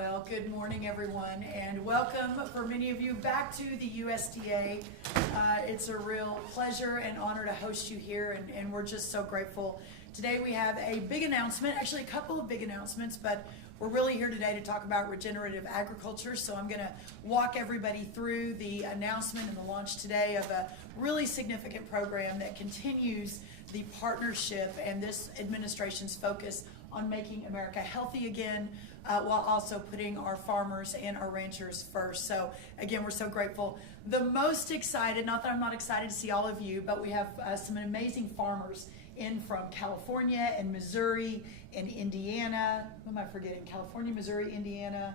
Well, good morning, everyone, and welcome for many of you back to the USDA. It's a real pleasure and honor to host you here, and we're just so grateful. Today we have a big announcement, actually a couple of big announcements, but we're really here today to talk about regenerative agriculture. So I'm going to walk everybody through the announcement and the launch today of a really significant program that continues the partnership and this administration's focus on making America healthy again, while also putting our farmers and our ranchers first. So again, we're so grateful. The most excited, not that I'm not excited to see all of you, but we have some amazing farmers in from California and Missouri and Indiana. Who am I forgetting? California, Missouri, Indiana.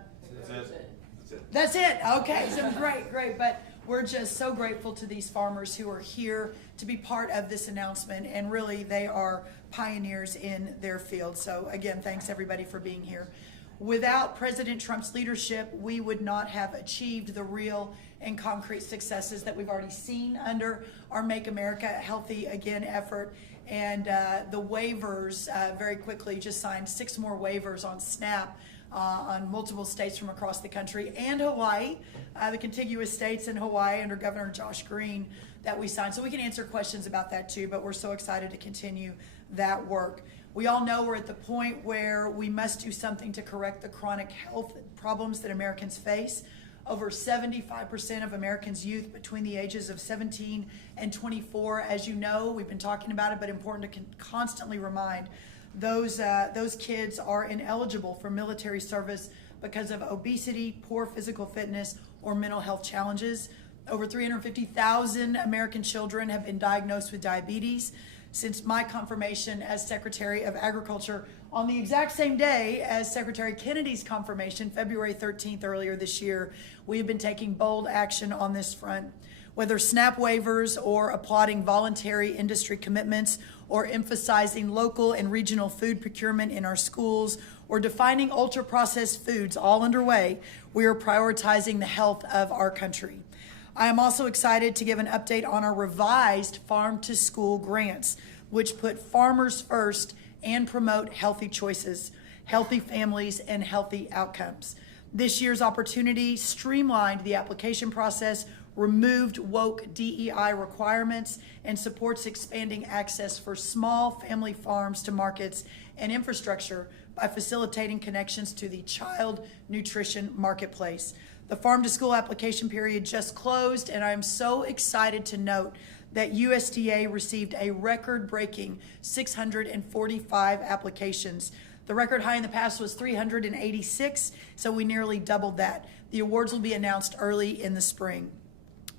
That's it. Okay, so great. But we're just so grateful to these farmers who are here to be part of this announcement, and really they are pioneers in their field. So again, thanks everybody for being here. Without President Trump's leadership, we would not have achieved the real and concrete successes that we've already seen under our Make America Healthy Again effort. And the waivers, very quickly, just signed 6 more waivers on SNAP on multiple states from across the country, and Hawaii, the contiguous states in Hawaii under Governor Josh Green that we signed. So we can answer questions about that too, but we're so excited to continue that work. We all know we're at the point where we must do something to correct the chronic health problems that Americans face. Over 75% of Americans' youth between the ages of 17 and 24, as you know, we've been talking about it, but important to constantly remind, those kids are ineligible for military service because of obesity, poor physical fitness, or mental health challenges. Over 350,000 American children have been diagnosed with diabetes. Since my confirmation as Secretary of Agriculture on the exact same day as Secretary Kennedy's confirmation, February 13th earlier this year, we've been taking bold action on this front. Whether SNAP waivers or applauding voluntary industry commitments or emphasizing local and regional food procurement in our schools or defining ultra-processed foods, all underway, we are prioritizing the health of our country. I am also excited to give an update on our revised farm-to-school grants, which put farmers first and promote healthy choices, healthy families, and healthy outcomes. This year's opportunity streamlined the application process, removed woke DEI requirements, and supports expanding access for small family farms to markets and infrastructure by facilitating connections to the child nutrition marketplace. The farm to school application period just closed, and I am so excited to note that USDA received a record-breaking 645 applications. The record high in the past was 386, so we nearly doubled that. The awards will be announced early in the spring.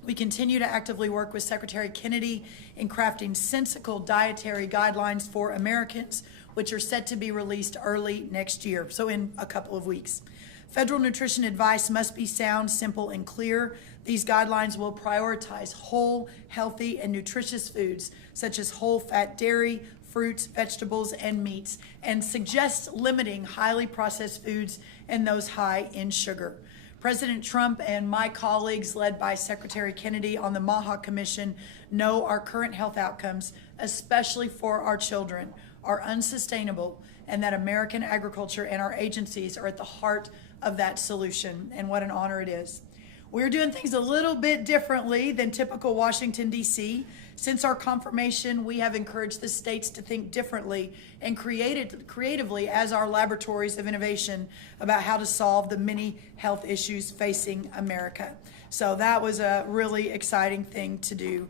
We continue to actively work with Secretary Kennedy in crafting sensible dietary guidelines for Americans, which are set to be released early next year, so in a couple of weeks. Federal nutrition advice must be sound, simple, and clear. These guidelines will prioritize whole, healthy, and nutritious foods, such as whole fat dairy, fruits, vegetables, and meats, and suggest limiting highly processed foods and those high in sugar. President Trump and my colleagues, led by Secretary Kennedy on the Maha Commission, know our current health outcomes, especially for our children, are unsustainable, and that American agriculture and our agencies are at the heart of that solution, and what an honor it is. We're doing things a little bit differently than typical Washington, D.C. Since our confirmation, we have encouraged the states to think differently and creatively as our laboratories of innovation about how to solve the many health issues facing America. So that was a really exciting thing to do.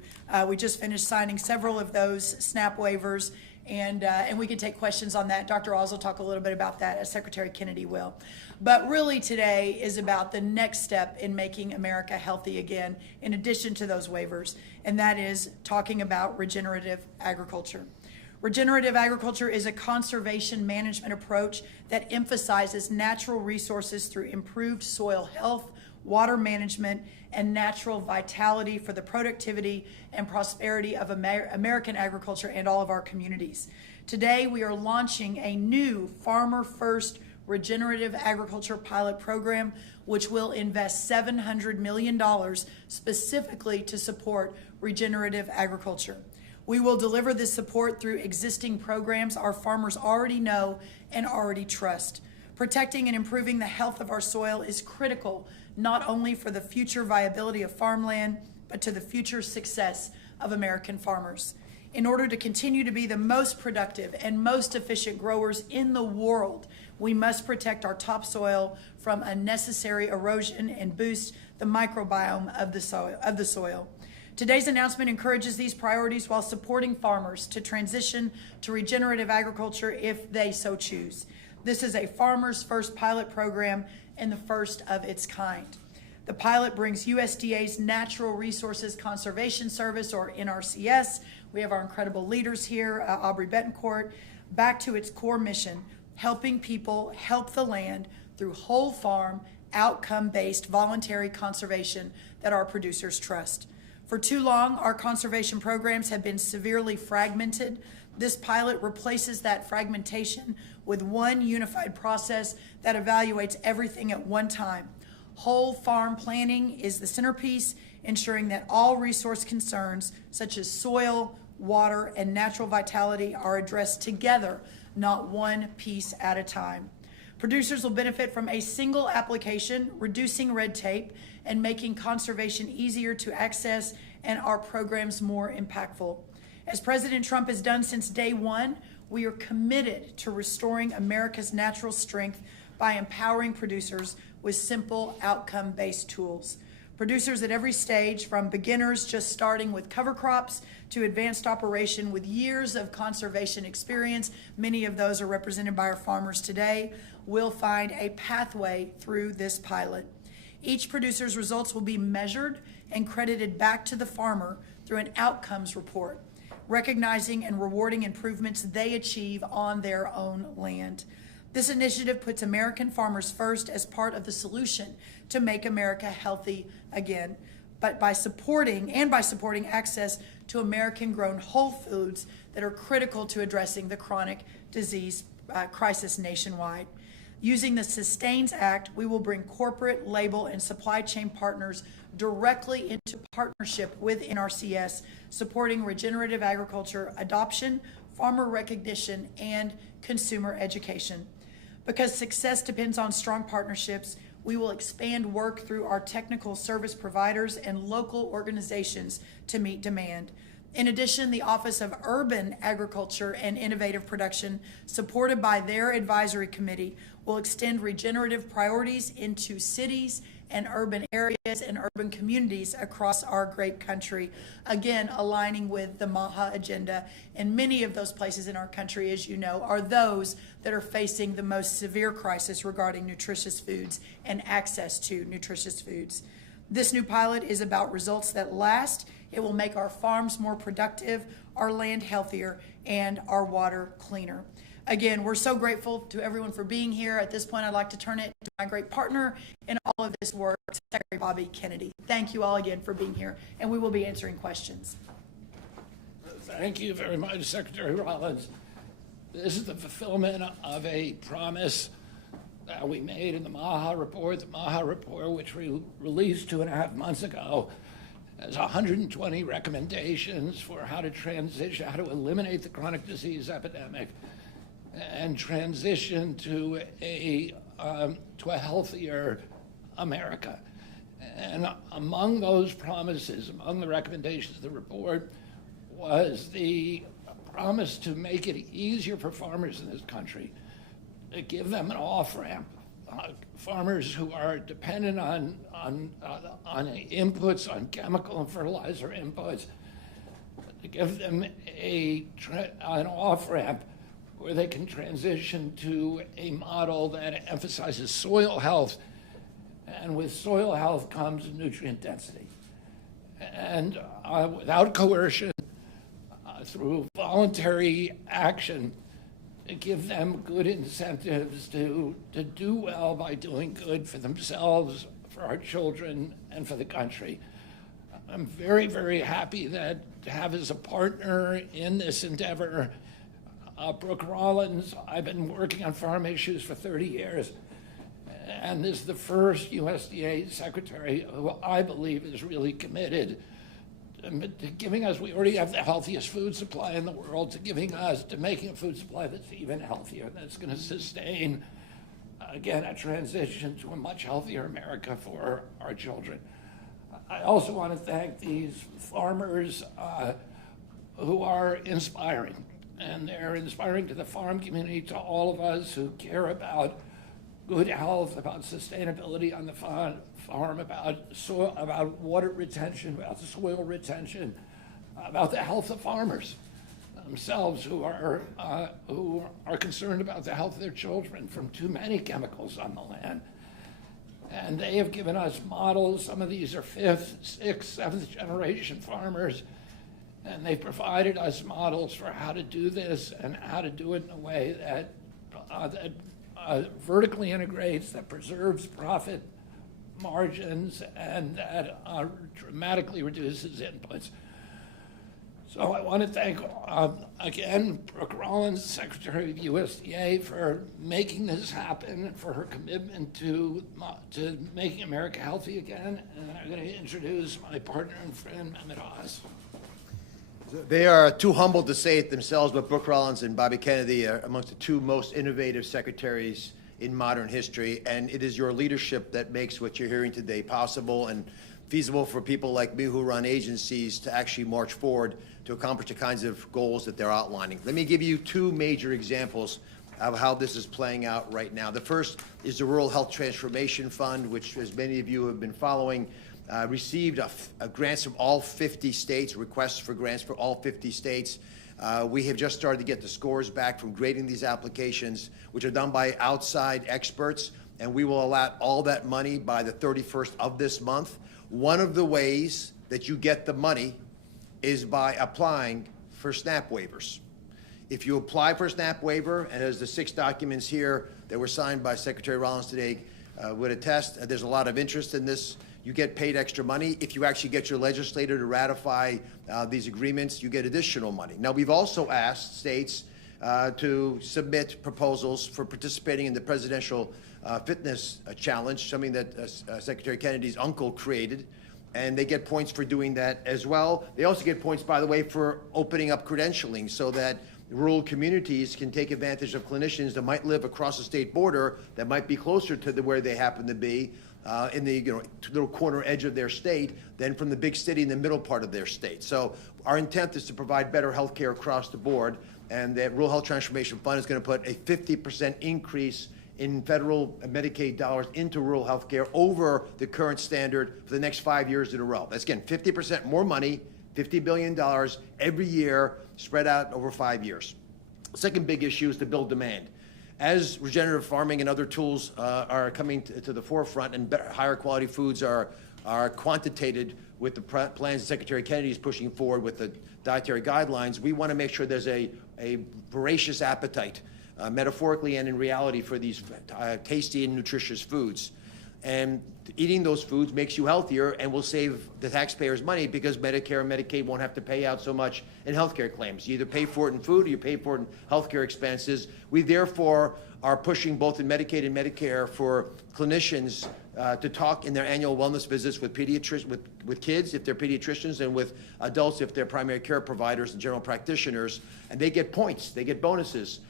We just finished signing several of those SNAP waivers, and we can take questions on that. Dr. Oz will talk a little bit about that, as Secretary Kennedy will. But really today is about the next step in making America healthy again, in addition to those waivers, and that is talking about regenerative agriculture. Regenerative agriculture is a conservation management approach that emphasizes natural resources through improved soil health, water management, and natural vitality for the productivity and prosperity of American agriculture and all of our communities. Today, we are launching a new Farmer First Regenerative Agriculture pilot program, which will invest $700 million specifically to support regenerative agriculture. We will deliver this support through existing programs our farmers already know and already trust. Protecting and improving the health of our soil is critical, not only for the future viability of farmland, but to the future success of American farmers. In order to continue to be the most productive and most efficient growers in the world, we must protect our topsoil from unnecessary erosion and boost the microbiome of the soil. Today's announcement encourages these priorities while supporting farmers to transition to regenerative agriculture if they so choose. This is a Farmers First pilot program and the first of its kind. The pilot brings USDA's Natural Resources Conservation Service, or NRCS, we have our incredible leaders here, Aubrey Betancourt, back to its core mission, helping people help the land through whole farm, outcome-based voluntary conservation that our producers trust. For too long, our conservation programs have been severely fragmented. This pilot replaces that fragmentation with one unified process that evaluates everything at one time. Whole farm planning is the centerpiece, ensuring that all resource concerns such as soil, water, and natural vitality are addressed together, not one piece at a time. Producers will benefit from a single application, reducing red tape and making conservation easier to access and our programs more impactful. As President Trump has done since day one, we are committed to restoring America's natural strength by empowering producers with simple outcome-based tools. Producers at every stage, from beginners just starting with cover crops to advanced operation with years of conservation experience, many of those are represented by our farmers today, will find a pathway through this pilot. Each producer's results will be measured and credited back to the farmer through an outcomes report, recognizing and rewarding improvements they achieve on their own land. This initiative puts American farmers first as part of the solution to make America healthy again, but by supporting access to American-grown whole foods that are critical to addressing the chronic disease crisis nationwide. Using the Sustains Act, we will bring corporate, label, and supply chain partners directly into partnership with NRCS, supporting regenerative agriculture adoption, farmer recognition, and consumer education. Because success depends on strong partnerships, we will expand work through our technical service providers and local organizations to meet demand. In addition, the Office of Urban Agriculture and Innovative Production, supported by their advisory committee, will extend regenerative priorities into cities and urban areas and urban communities across our great country, again aligning with the Maha agenda. And many of those places in our country, as you know, are those that are facing the most severe crisis regarding nutritious foods and access to nutritious foods. This new pilot is about results that last. It will make our farms more productive, our land healthier, and our water cleaner. Again, we're so grateful to everyone for being here. At this point, I'd like to turn it to my great partner in all of this work, Secretary Bobby Kennedy. Thank you all again for being here, and we will be answering questions. Thank you very much, Secretary Rollins. This is the fulfillment of a promise that we made in the Maha report. The Maha report, which we released 2.5 months ago, has 120 recommendations for how to transition, how to eliminate the chronic disease epidemic and transition to a healthier America. And among those promises, among the recommendations of the report, was the promise to make it easier for farmers in this country, to give them an off-ramp. Farmers who are dependent on inputs, on chemical and fertilizer inputs, to give them an off-ramp where they can transition to a model that emphasizes soil health, and with soil health comes nutrient density. And without coercion, through voluntary action, to give them good incentives to do well by doing good for themselves, for our children, and for the country. I'm very, very happy to have as a partner in this endeavor Brooke Rollins. I've been working on farm issues for 30 years, and this is the first USDA secretary who I believe is really committed to giving us, we already have the healthiest food supply in the world, to making a food supply that's even healthier, that's going to sustain again, a transition to a much healthier America for our children. I also want to thank these farmers who are inspiring, and they're inspiring to the farm community, to all of us who care about good health, about sustainability on the farm, about soil, about water retention, about soil retention, about the health of farmers themselves, who are concerned about the health of their children from too many chemicals on the land. And they have given us models. Some of these are 5th, 6th, 7th generation farmers, and they've provided us models for how to do this and how to do it in a way that vertically integrates, that preserves profit margins, and that dramatically reduces inputs. So I want to thank, again, Brooke Rollins, Secretary of USDA, for making this happen, for her commitment to making America healthy again. And I'm going to introduce my partner and friend, Mehmet. They are too humble to say it themselves, but Brooke Rollins and Bobby Kennedy are amongst the 2 most innovative secretaries in modern history, and it is your leadership that makes what you're hearing today possible and feasible for people like me who run agencies to actually march forward to accomplish the kinds of goals that they're outlining. Let me give you 2 major examples of how this is playing out right now. The first is the Rural Health Transformation Fund, which, as many of you have been following, received grants from all 50 states, requests for grants for all 50 states. We have just started to get the scores back from grading these applications, which are done by outside experts, and we will allot all that money by the 31st of this month. One of the ways that you get the money is by applying for SNAP waivers. If you apply for a SNAP waiver, and as the 6 documents here that were signed by Secretary Rollins today would attest, there's a lot of interest in this. You get paid extra money. If you actually get your legislator to ratify these agreements, you get additional money. Now, we've also asked states to submit proposals for participating in the Presidential Fitness Challenge, something that Secretary Kennedy's uncle created, and they get points for doing that as well. They also get points, by the way, for opening up credentialing so that rural communities can take advantage of clinicians that might live across the state border, that might be closer to where they happen to be, in the little corner edge of their state, than from the big city in the middle part of their state. So our intent is to provide better health care across the board, and that Rural Health Transformation Fund is going to put a 50% increase in federal Medicaid dollars into rural health care over the current standard for the next 5 years in a row. That's, again, 50% more money, $50 billion every year, spread out over 5 years. The second big issue is to build demand. As regenerative farming and other tools are coming to the forefront, and higher quality foods are quantitated with the plans that Secretary Kennedy is pushing forward with the dietary guidelines, we want to make sure there's a voracious appetite, metaphorically and in reality, for these tasty and nutritious foods. And eating those foods makes you healthier and will save the taxpayers money, because Medicare and Medicaid won't have to pay out so much in healthcare claims. You either pay for it in food or you pay for it in healthcare expenses. We therefore are pushing both in Medicaid and Medicare for clinicians to talk in their annual wellness visits with with kids if they're pediatricians, and with adults if they're primary care providers and general practitioners, and they get points, they get bonuses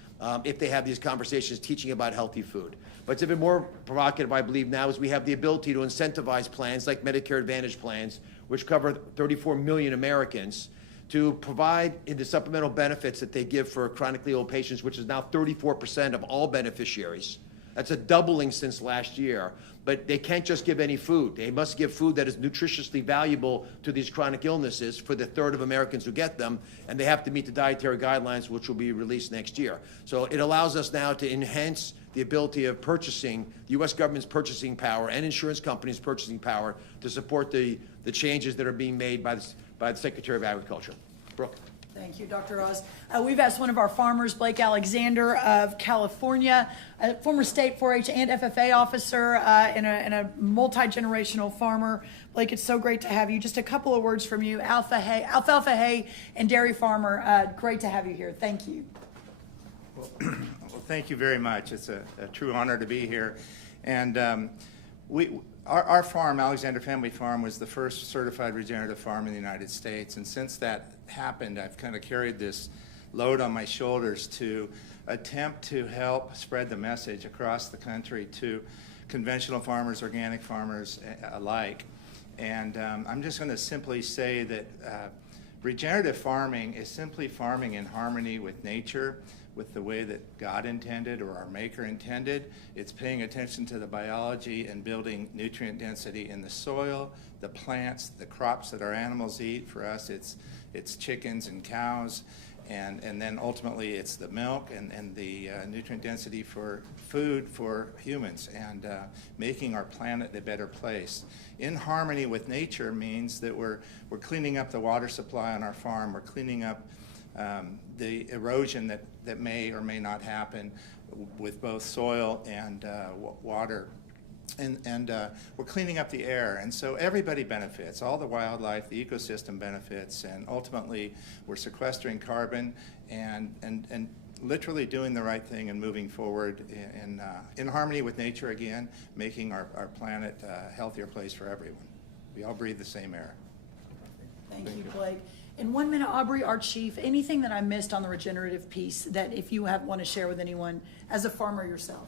if they have these conversations teaching about healthy food. But it's even more provocative, I believe, now, is we have the ability to incentivize plans like Medicare Advantage plans, which cover 34 million Americans, to provide in the supplemental benefits that they give for chronically ill patients, which is now 34% of all beneficiaries. That's a doubling since last year. But they can't just give any food. They must give food that is nutritiously valuable to these chronic illnesses for the third of Americans who get them, and they have to meet the dietary guidelines, which will be released next year. So it allows us now to enhance the ability of purchasing, the U.S. government's purchasing power and insurance companies' purchasing power to support the changes that are being made by the Secretary of Agriculture. Brooke. Thank you, Dr. Oz. We've asked one of our farmers, Blake Alexander of California, a former state 4-H and FFA officer, and a multi-generational farmer. Blake, it's so great to have you. Just a couple of words from you. Alfalfa hay and dairy farmer, great to have you here. Thank you. Well, thank you very much. It's a true honor to be here. And our farm, Alexander Family Farm, was the first certified regenerative farm in the United States. And since that happened, I've kind of carried this load on my shoulders to attempt to help spread the message across the country to conventional farmers, organic farmers alike. And I'm just going to simply say that regenerative farming is simply farming in harmony with nature, with the way that God intended or our Maker intended. It's paying attention to the biology and building nutrient density in the soil, the plants, the crops that our animals eat. For us, it's chickens and cows, and then ultimately it's the milk and the nutrient density for food for humans, and making our planet a better place. In harmony with nature means that we're cleaning up the water supply on our farm, we're cleaning up the erosion that may or may not happen with both soil and water. And we're cleaning up the air, and so everybody benefits. All the wildlife, the ecosystem benefits, and ultimately we're sequestering carbon and literally doing the right thing and moving forward in harmony with nature again, making our planet a healthier place for everyone. We all breathe the same air. Thank you, Blake. In 1 minute, Aubrey, our chief, anything that I missed on the regenerative piece that if you want to share with anyone as a farmer yourself?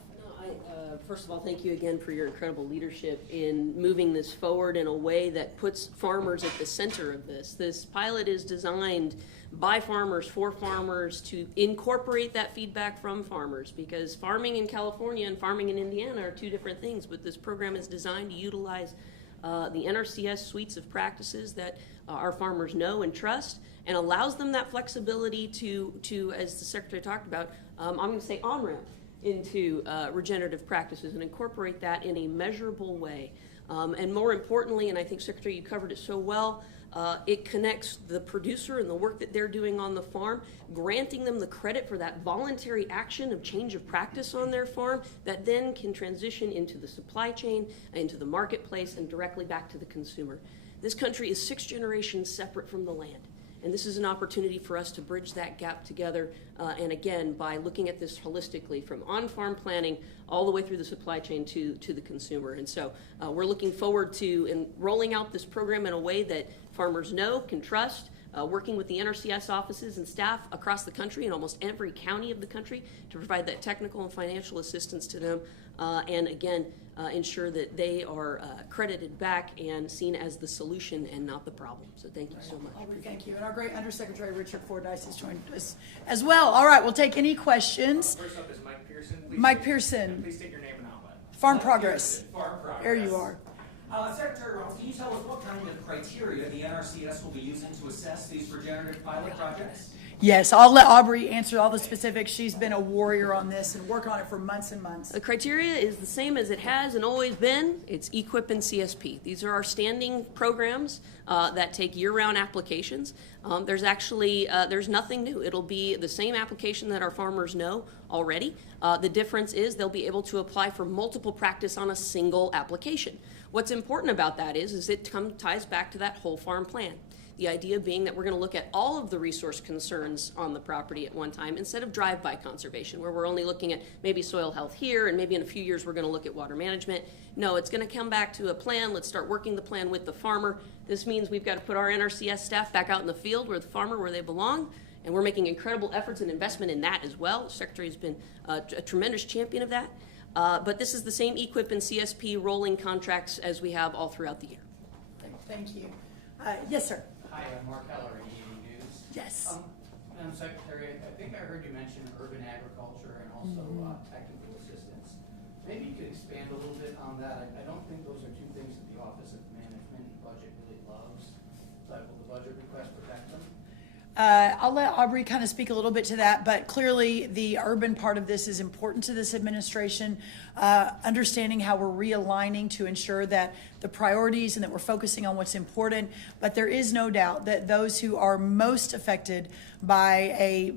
First of all, thank you again for your incredible leadership in moving this forward in a way that puts farmers at the center of this. This pilot is designed by farmers, for farmers, to incorporate that feedback from farmers, because farming in California and farming in Indiana are two different things, but this program is designed to utilize the NRCS suites of practices that our farmers know and trust, and allows them that flexibility to as the Secretary talked about, I'm going to say on-ramp into regenerative practices and incorporate that in a measurable way. And more importantly, and I think, Secretary, you covered it so well, it connects the producer and the work that they're doing on the farm, granting them the credit for that voluntary action of change of practice on their farm that then can transition into the supply chain, into the marketplace, and directly back to the consumer. This country is 6 generations separate from the land. And this is an opportunity for us to bridge that gap together, and again, by looking at this holistically from on-farm planning all the way through the supply chain to the consumer. And so we're looking forward to rolling out this program in a way that farmers know, can trust, working with the NRCS offices and staff across the country in almost every county of the country to provide that technical and financial assistance to them, and again, ensure that they are credited back and seen as the solution and not the problem. So thank you so much. Thank you. And our great Undersecretary Richard Fordyce has joined us as well. All right, we'll take any questions. First up is Mike Pearson. Mike Pearson. Please state your name and outlet. Farm Progress. Farm Progress. There you are. Secretary Rollins, can you tell us what kind of criteria the NRCS will be using to assess these regenerative pilot projects? Yes, I'll let Aubrey answer all the specifics. She's been a warrior on this and working on it for months and months. The criteria is the same as it has and always been. It's EQIP and CSP. These are our standing programs that take year-round applications. There's actually, there's nothing new. It'll be the same application that our farmers know already. The difference is they'll be able to apply for multiple practice on a single application. What's important about that is it ties back to that whole farm plan. The idea being that we're going to look at all of the resource concerns on the property at one time instead of drive-by conservation, where we're only looking at maybe soil health here and maybe in a few years we're going to look at water management. No, it's going to come back to a plan. Let's start working the plan with the farmer. This means we've got to put our NRCS staff back out in the field where the farmer, where they belong, and we're making incredible efforts and investment in that as well. The Secretary has been a tremendous champion of that. But this is the same EQIP and CSP rolling contracts as we have all throughout the year. Thank you. Yes, sir. Hi, I'm Mark Keller, ED News. Yes. Madam Secretary, I think I heard you mention urban agriculture and also technical assistance. Maybe you could expand a little bit on that. I don't think those are two things that the Office of Management and Budget really loves, but will the budget request protect them? I'll let Aubrey kind of speak a little bit to that, but clearly the urban part of this is important to this administration, understanding how we're realigning to ensure that the priorities and that we're focusing on what's important. But there is no doubt that those who are most affected by a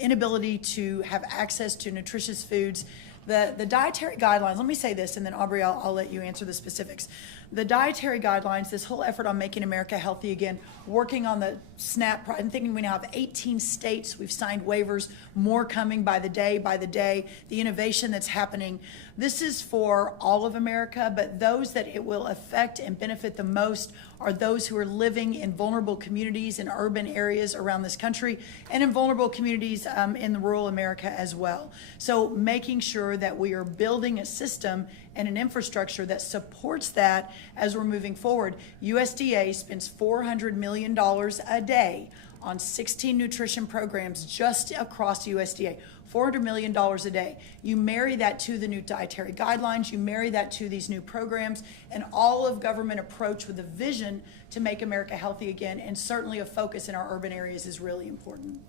inability to have access to nutritious foods, the dietary guidelines, let me say this, and then Aubrey, I'll let you answer the specifics. The dietary guidelines, this whole effort on making America healthy again, working on the SNAP, I'm thinking we now have 18 states, we've signed waivers, more coming by the day, the innovation that's happening. This is for all of America, but those that it will affect and benefit the most are those who are living in vulnerable communities in urban areas around this country and in vulnerable communities in the rural America as well. So making sure that we are building a system and an infrastructure that supports that as we're moving forward. USDA spends $400 million a day on 16 nutrition programs just across USDA. $400 million a day. You marry that to the new dietary guidelines, you marry that to these new programs, and all of government approach with a vision to make America healthy again, and certainly a focus in our urban areas is really important.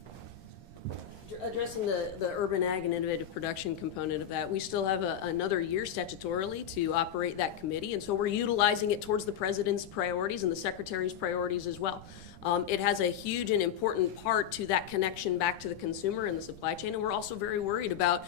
Addressing the urban ag and innovative production component of that, we still have another year statutorily to operate that committee, and so we're utilizing it towards the president's priorities and the secretary's priorities as well. It has a huge and important part to that connection back to the consumer and the supply chain, and we're also very worried about,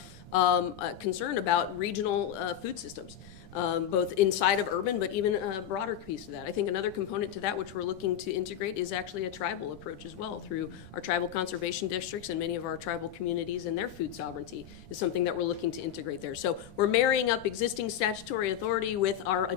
concerned about regional food systems. Both inside of urban, but even a broader piece of that. I think another component to that, which we're looking to integrate, is actually a tribal approach as well, through our tribal conservation districts and many of our tribal communities, and their food sovereignty is something that we're looking to integrate there. So we're marrying up existing statutory authority with our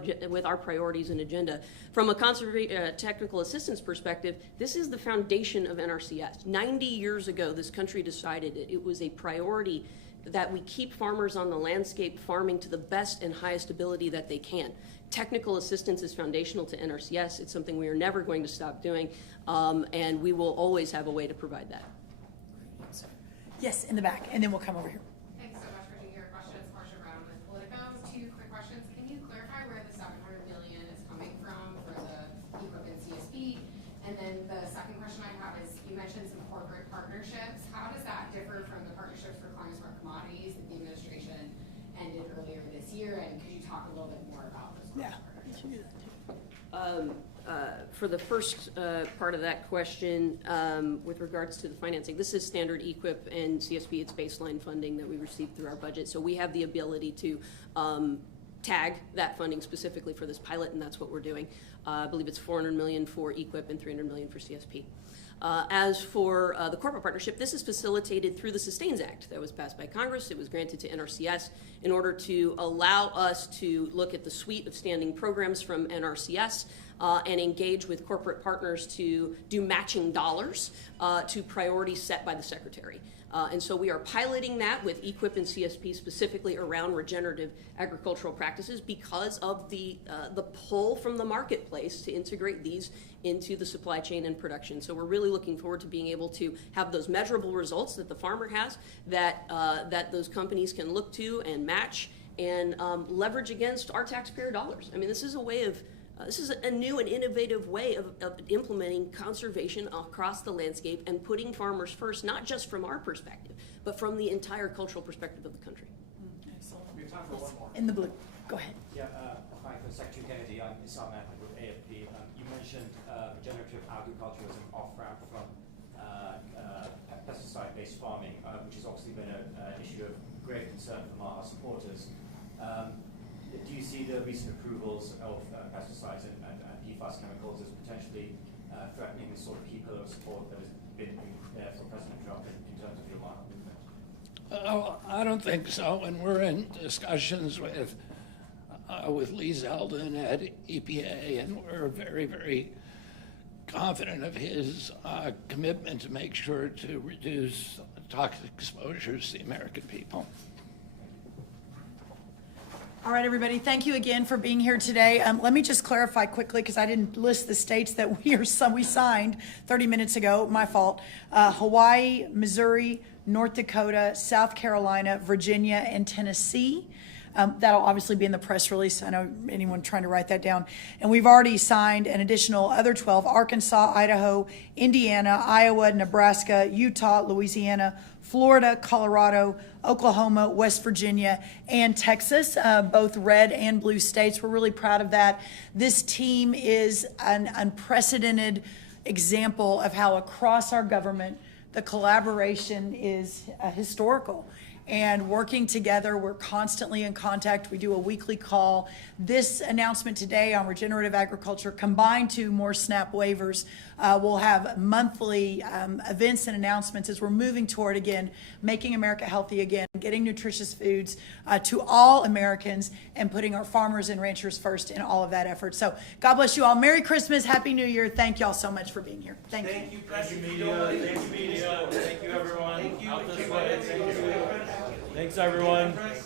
priorities and agenda. From a technical assistance perspective, this is the foundation of NRCS. 90 years ago, this country decided it was a priority that we keep farmers on the landscape farming to the best and highest ability that they can. Technical assistance is foundational to NRCS. It's something we are never going to stop doing, and we will always have a way to provide that. Yes, in the back, and then we'll come over here. Thanks so much for taking your questions. Marcia Brown with Politico. 2 quick questions. Can you clarify where the $700 million is coming from for the EQIP and CSP? And then the second question I have is, you mentioned some corporate partnerships. How does that differ from the partnerships for climate smart commodities that the administration ended earlier this year? And could you talk a little bit more about those partnerships? For the first part of that question, with regards to the financing, this is standard EQIP and CSP. It's baseline funding that we received through our budget. So we have the ability to tag that funding specifically for this pilot, and that's what we're doing. I believe it's $400 million for EQIP and $300 million for CSP. As for the corporate partnership, this is facilitated through the Sustains Act that was passed by Congress. It was granted to NRCS in order to allow us to look at the suite of standing programs from NRCS and engage with corporate partners to do matching dollars to priorities set by the Secretary. And so we are piloting that with EQIP and CSP specifically around regenerative agricultural practices because of the pull from the marketplace to integrate these into the supply chain and production. So we're really looking forward to being able to have those measurable results that the farmer has, that those companies can look to and match and leverage against our taxpayer dollars. I mean, this is a way of this is a new and innovative way of implementing conservation across the landscape and putting farmers first, not just from our perspective, but from the entire cultural perspective of the country. Excellent. We have time for one more. In the blue. Go ahead. Yeah, hi, for Secretary Kennedy. I'm Mehmet with AFP. You mentioned regenerative agriculture as an off-ramp from pesticide-based farming, which has obviously been an issue of great concern for Maha supporters. Do you see the recent approvals of pesticides and PFAS chemicals as potentially threatening the sort of key pillar of support that has been there for President Trump in terms of your Maha movement? Oh, I don't think so, and we're in discussions with Lee Zeldin at EPA, and we're very, very confident of his commitment to make sure to reduce toxic exposures to the American people. All right, everybody, thank you again for being here today. Let me just clarify quickly, because I didn't list the states that we signed 30 minutes ago, my fault. Hawaii, Missouri, North Dakota, South Carolina, Virginia, and Tennessee. That'll obviously be in the press release. I know anyone trying to write that down. And we've already signed an additional other 12, Arkansas, Idaho, Indiana, Iowa, Nebraska, Utah, Louisiana, Florida, Colorado, Oklahoma, West Virginia, and Texas, both red and blue states. We're really proud of that. This team is an unprecedented example of how across our government the collaboration is historical. and working together. We're constantly in contact. We do a weekly call. This announcement today on regenerative agriculture, combined to more SNAP waivers, we'll have monthly events and announcements as we're moving toward, again, making America healthy again, getting nutritious foods to all Americans, and putting our farmers and ranchers first in all of that effort. So God bless you all. Merry Christmas. Happy New Year. Thank y'all so much for being here. Thank you. Thank you, media. Thank you, media. Thank you, everyone. Out this way. Thank you. Thanks, everyone.